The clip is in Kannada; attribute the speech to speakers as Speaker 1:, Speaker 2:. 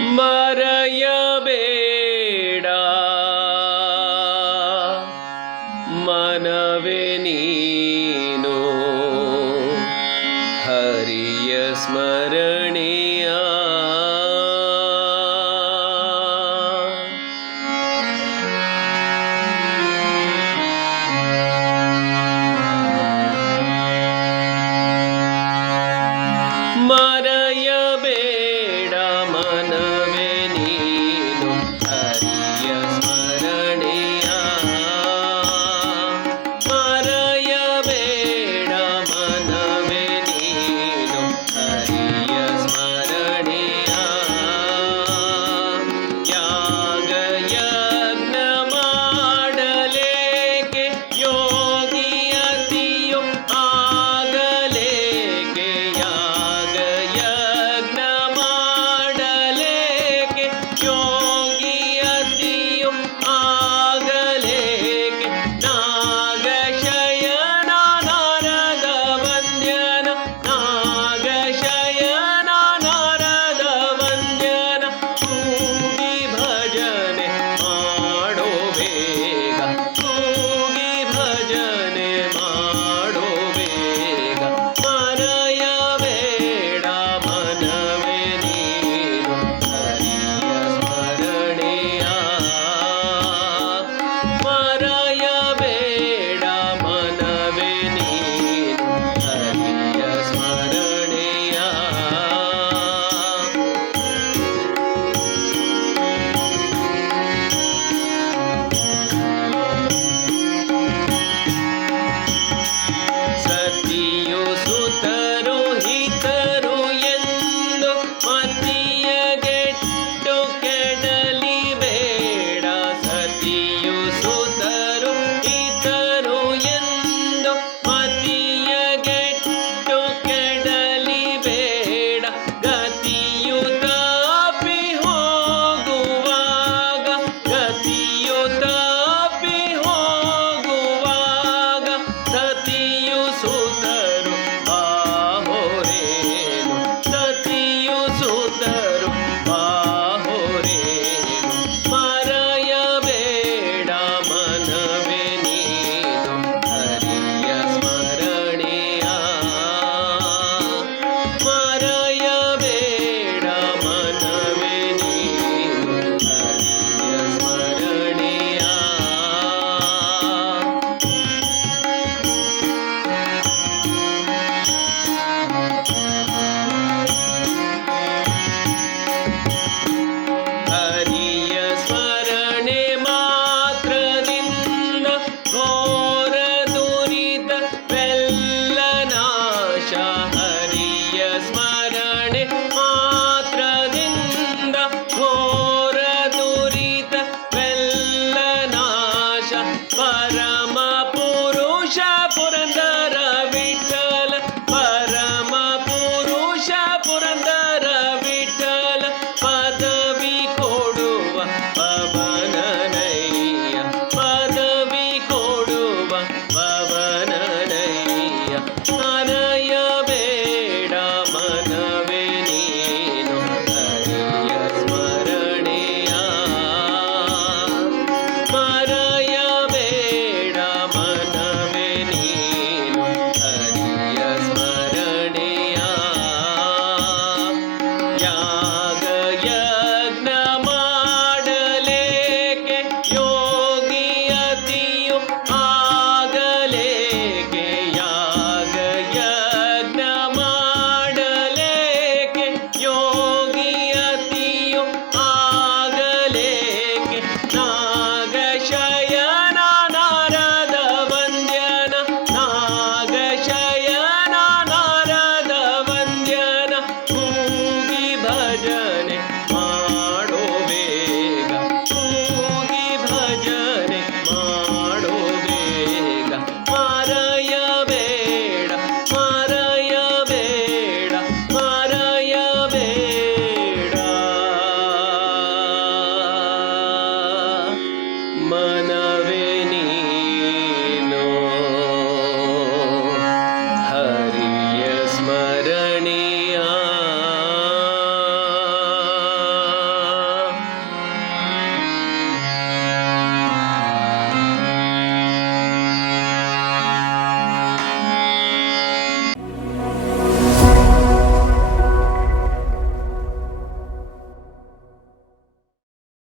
Speaker 1: ಮರೆಯಬೇಡ. ಮನವೇ ನೀನು ಹರಿಯ ಸ್ಮರಣೆ.